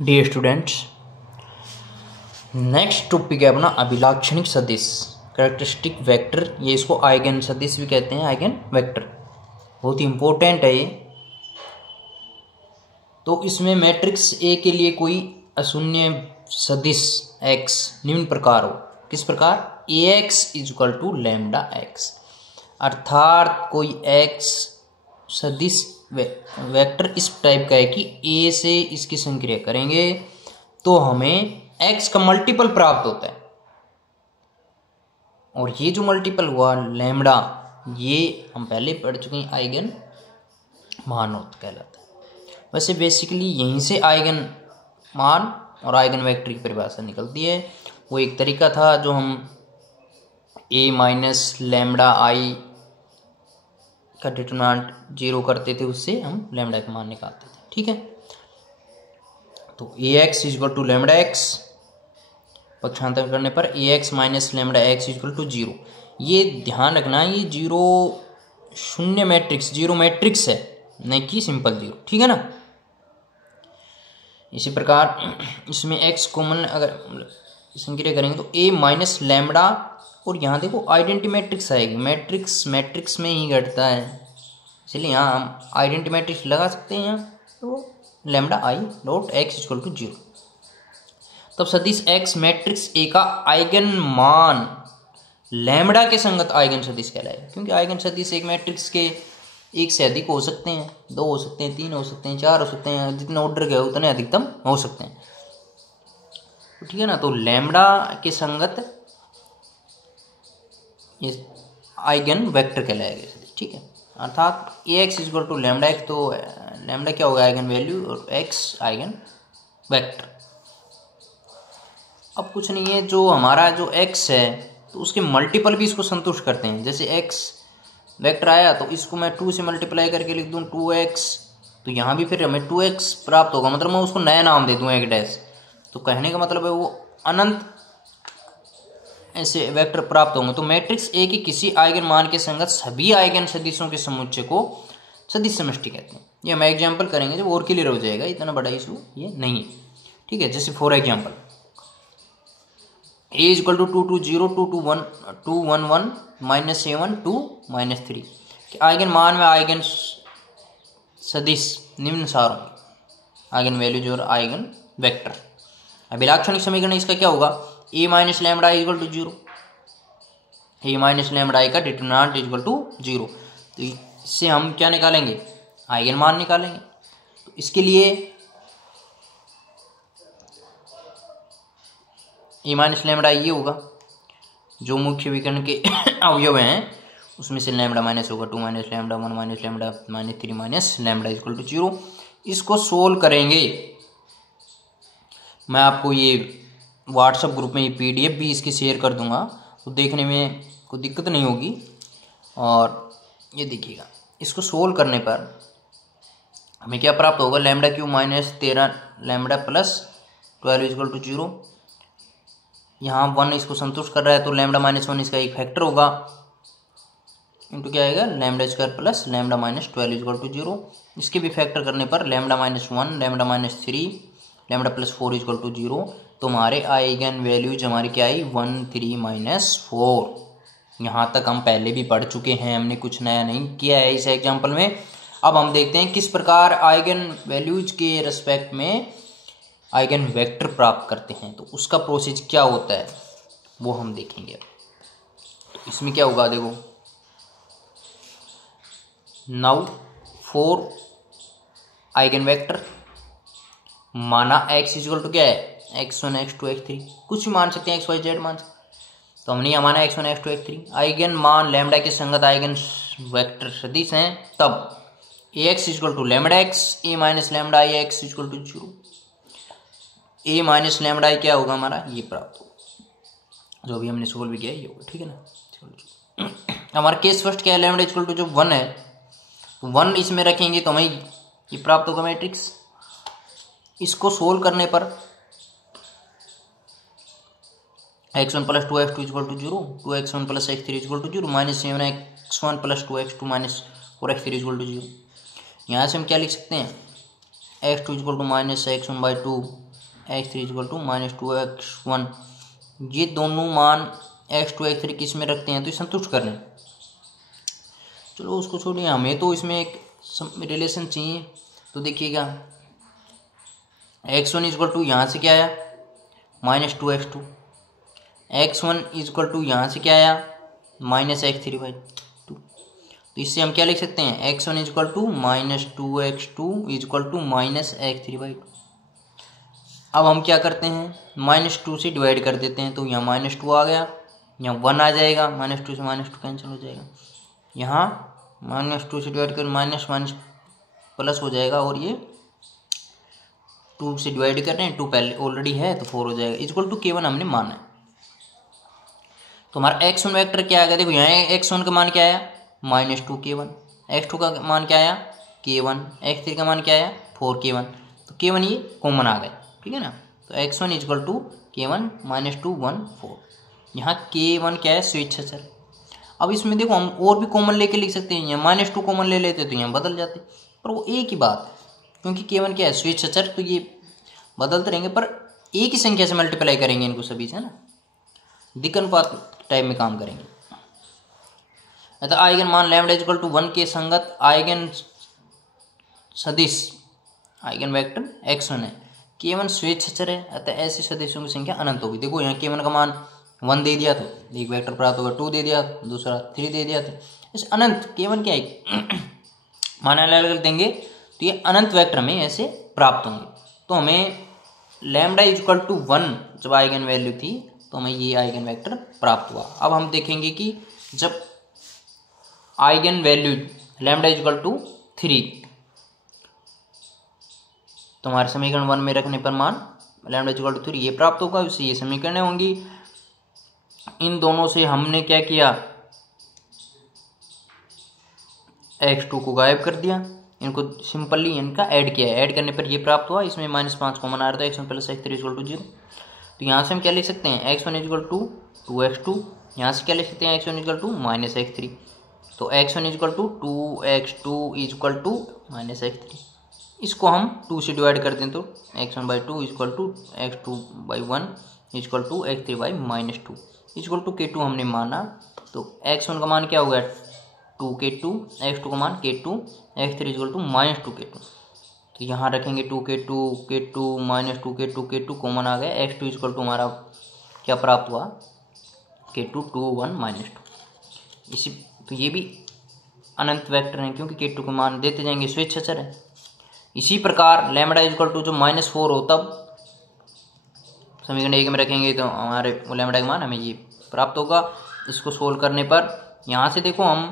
Dear students, next topic है अपना अभिलाक्षणिक सदिश, कैरेक्टरिस्टिक वेक्टर। ये इसको आइगन सदिश भी कहते हैं, आइगन वेक्टर। बहुत ही इंपॉर्टेंट है ये। तो इसमें मैट्रिक्स ए के लिए कोई अशून्य सदिश एक्स निम्न प्रकार हो। किस प्रकार? A x is equal to lambda x, अर्थात कोई एक्स सदिश वेक्टर इस टाइप का है कि ए से इसकी संक्रिया करेंगे तो हमें एक्स का मल्टीपल प्राप्त होता है, और ये जो मल्टीपल हुआ लैम्डा, ये हम पहले पढ़ चुके हैं, आइगन मान कहलाता है। वैसे बेसिकली यहीं से आइगन मान और आइगन वेक्टर की परिभाषा निकलती है। वो एक तरीका था जो हम ए माइनस लैम्डा आई का डिटरमिनेंट 0 करते थे, उससे हम लैम्डा का मान निकालते थे। ठीक है, तो A x is equal to lambda x, पक्षांतर करने पर A x minus lambda x is equal to 0। ये ध्यान रखना, ये 0 शून्य मैट्रिक्स, 0 मैट्रिक्स है, नहीं कि सिंपल 0। ठीक है ना। इसी प्रकार इसमें एक्स कॉमन अगर संक्रिया करेंगे तो ए माइनस लैम्डा, और यहाँ देखो आइडेंटिटी मैट्रिक्स आएगी। मैट्रिक्स में ही घटता है, इसलिए यहाँ हम आइडेंटिटी मैट्रिक्स लगा सकते हैं। यहाँ तो lambda i dot x equal to 0। तब सदिश एक्स मैट्रिक्स ए का आइगन मान लैम्डा के संगत आइगन सदिश कहलाएगा, क्योंकि आइगन सदिश एक मैट्रिक्स के एक से अधिक हो सकते हैं, 2 हो सकते हैं, 3 हो सकते हैं, 4 हो सकते हैं, जितने ऑर्डर के उतने अधिकतम हो सकते हैं। ठीक है ना। तो लैम्डा के संगत ये आइगन वेक्टर कहलाएगा। ठीक है, अर्थात A x equal to lambda x, तो लैम्डा क्या होगा? आइगन वैल्यू, और एक्स आइगन वेक्टर। अब कुछ नहीं है, जो हमारा जो एक्स है तो उसके मल्टीपल भी इसको संतुष्ट करते हैं। जैसे एक्स वेक्टर आया तो इसको मैं 2 से मल्टीप्लाई करके लिख दूं 2x, तो यहाँ भी फिर हमें 2x प्राप्त होगा। मतलब मैं उसको नया नाम दे दूँ एक डैश, तो कहने का मतलब है वो अनंत ऐसे वेक्टर प्राप्त होंगे। तो मैट्रिक्स ए की किसी आइगन मान के संगत सभी आइगन सदिशों के समुच्चय को सदिश समष्टि कहते हैं। ये हम एग्जाम्पल करेंगे जब और क्लियर हो जाएगा, इतना बड़ा इशू ये नहीं है। ठीक है, जैसे for example A equal to 2 2 0 2 2 1 2 1 1 minus 7 2 minus 3 के आइगन मान में आइगन सदिश निम्नानुसार होंगे, आइगन वैल्यूज और आइगन वेक्टर। अभिलाक्षणिक समीकरण इसका क्या होगा? A minus lambda equal to 0, A minus lambda I का डिटरमिनेंट इक्वल टू 0। तो इससे हम क्या निकालेंगे? आइगन मान निकालेंगे। तो इसके लिए ए माइनस लैम्डा ये होगा, जो मुख्य विकर्ण के अवयव हैं उसमें से लैम्डा माइनस होगा 2 minus lambda 1 minus lambda minus 3 minus lambda equal to 0। इसको सोल्व करेंगे। मैं आपको ये व्हाट्सएप ग्रुप में ये PDF भी इसकी शेयर कर दूंगा, तो देखने में कोई दिक्कत नहीं होगी। और ये देखिएगा, इसको सोल्व करने पर हमें क्या प्राप्त होगा? Lambda cube minus 13 lambda plus 12 equal to 0। यहाँ 1 इसको संतुष्ट कर रहा है, तो लैम्डा माइनस 1 इसका एक फैक्टर होगा, इंटू क्या आएगा? Lambda square plus lambda minus 12 equal to 0। इसके भी फैक्टर करने पर lambda minus 1 lambda minus 3 lambda plus 4 equal to 0। तो हमारे आइगन वैल्यूज हमारी क्या आई? 1 3 माइनस 4। यहाँ तक हम पहले भी पढ़ चुके हैं, हमने कुछ नया नहीं किया है इस एग्जाम्पल में। अब हम देखते हैं किस प्रकार आइगन वैल्यूज के रेस्पेक्ट में आइगन वेक्टर प्राप्त करते हैं। तो उसका प्रोसेस क्या होता है वो हम देखेंगे। तो इसमें क्या होगा? देखो, नाउ फॉर आइगन वेक्टर माना x इक्वल टू क्या है? x1 x2 x3, कुछ भी मान सकते हैं, xy z मान सकते हैं। तो हमने यहाँ माना x1 x2 x3 आइगन मान लैम्डा के संगत आइगन वेक्टर सदिश हैं। तब ax equal to lambda x A minus lambda I x equal to 0। A minus lambda I क्या होगा हमारा? ये प्राप्त होगा, जो भी हमने सोल्व किया ये होगा। ठीक है ना। हमारा केस फर्स्ट क्या है? लैम्डा इक्वल टू जो 1 है, तो 1 इसमें रखेंगे तो हमें ये प्राप्त होगा मैट्रिक्स। इसको सोल्व करने पर x1 plus 2x2 equal to 0, 2x1 plus x3 equal to 0, minus 7x1 plus 2x2 minus 4x3 equal to 0। यहाँ से हम क्या लिख सकते हैं? x2 equal to minus x1 by 2 x3 equal to -2x1, ये दोनों मान x2 x3 किस में रखते हैं तो ये संतुष्ट कर रहे हैं। चलो उसको छोड़िए, हमें तो इसमें एक रिलेशन चाहिए। तो देखिएगा x1 इक्वल टू यहाँ से क्या आया -2x2, x1 इक्वल टू यहाँ से क्या आया -x3/2। तो इससे हम क्या लिख सकते हैं x1 equal to -2x2 equal to -x3/2। अब हम क्या करते हैं -2 से डिवाइड कर देते हैं, तो यहाँ -2 आ गया, यहाँ 1 आ जाएगा, -2 से -2 कैंसिल हो जाएगा, यहाँ -2 से डिवाइड कर माइनस माइनस प्लस हो जाएगा, और ये 2 से डिवाइड कर रहे हैं, 2 पहले ऑलरेडी है तो 4 हो जाएगा, इक्वल टू K1 हमने माना है। तो हमारा x1 वेक्टर क्या आ गया, देखो यहाँ x1 का मान क्या आया -2K1, x2 का मान क्या आया K1, x3 का मान क्या आया 4K1, तो K1 ये कॉमन आ गया, ठीक है ना। तो x1 इक्वल टू K1 -2 1 4, यहाँ K1 क्या है स्वेच्छाचार। अब इसमें देखो हम और भी कॉमन लेके लिख सकते हैं, यहाँ -2 कॉमन ले लेते तो यहाँ बदल जाते, पर वो एक ही बात, क्योंकि K1 क्या है स्वेच्छाचार, तो ये बदलते रहेंगे, पर एक ही संख्या से मल्टीप्लाई करेंगे इनको सभी से, है ना, दिक्कनुपात टाइप में काम करेंगे। अतः आइगन मान लैम्डा इक्वल टू 1 के संगत आइगन सदिश आइगन वेक्टर x1 है, K1 स्वेच्छाचार है, अतः ऐसे सदिशों की संख्या अनंत होगी। देखो यहाँ K1 का मान 1 दे दिया तो एक वेक्टर प्राप्त होगा, 2 दे दिया दूसरा, 3 दे दिया तो इस अनंत K1 क्या है मान अलग अलग देंगे तो ये अनंत वेक्टर में ऐसे प्राप्त होंगे। तो हमें लैम्डा इक्वल टू 1 जब आइगन वैल्यू थी तो हमें ये आइगन वेक्टर प्राप्त हुआ। अब हम देखेंगे कि जब eigen value lambda equal to 3, तो हमारे समीकरण 1 में रखने पर मान लैम्डा इक्वल टू 3 ये प्राप्त होगा, उससे ये समीकरण होंगी। इन दोनों से हमने क्या किया x2 को गायब कर दिया, इनको सिंपली इनका ऐड किया है, ऐड करने पर ये प्राप्त हुआ, इसमें -5 कॉमन आ रहा था, x1 + x3 = 0। तो यहाँ से हम क्या लिख सकते हैं x1 = 2x2, यहाँ से क्या लिख सकते हैं x1 = -x3, तो x1 = 2x2 = -x3। इसको हम 2 से डिवाइड कर दें तो x1/2 = x2/1 = x3/-2 = K2 हमने माना। तो x1 का मान क्या हो गया 2K2, x2 का मान K2, x3 = -2K2। तो यहाँ रखेंगे 2K2 K2 -2K2 K2 common आ गया, x2 = हमारा क्या प्राप्त हुआ K2 2 1 -2। इसी तो ये भी अनंत वेक्टर हैं क्योंकि K2 का मान देते जाएंगे, स्वेच्छाचार है। इसी प्रकार लैम्डा इक्वल टू जो -4 हो तब समीकरण 1 में रखेंगे तो हमारे लैम्डा का मान हमें ये प्राप्त होगा। इसको सोल्व करने पर यहाँ से देखो हम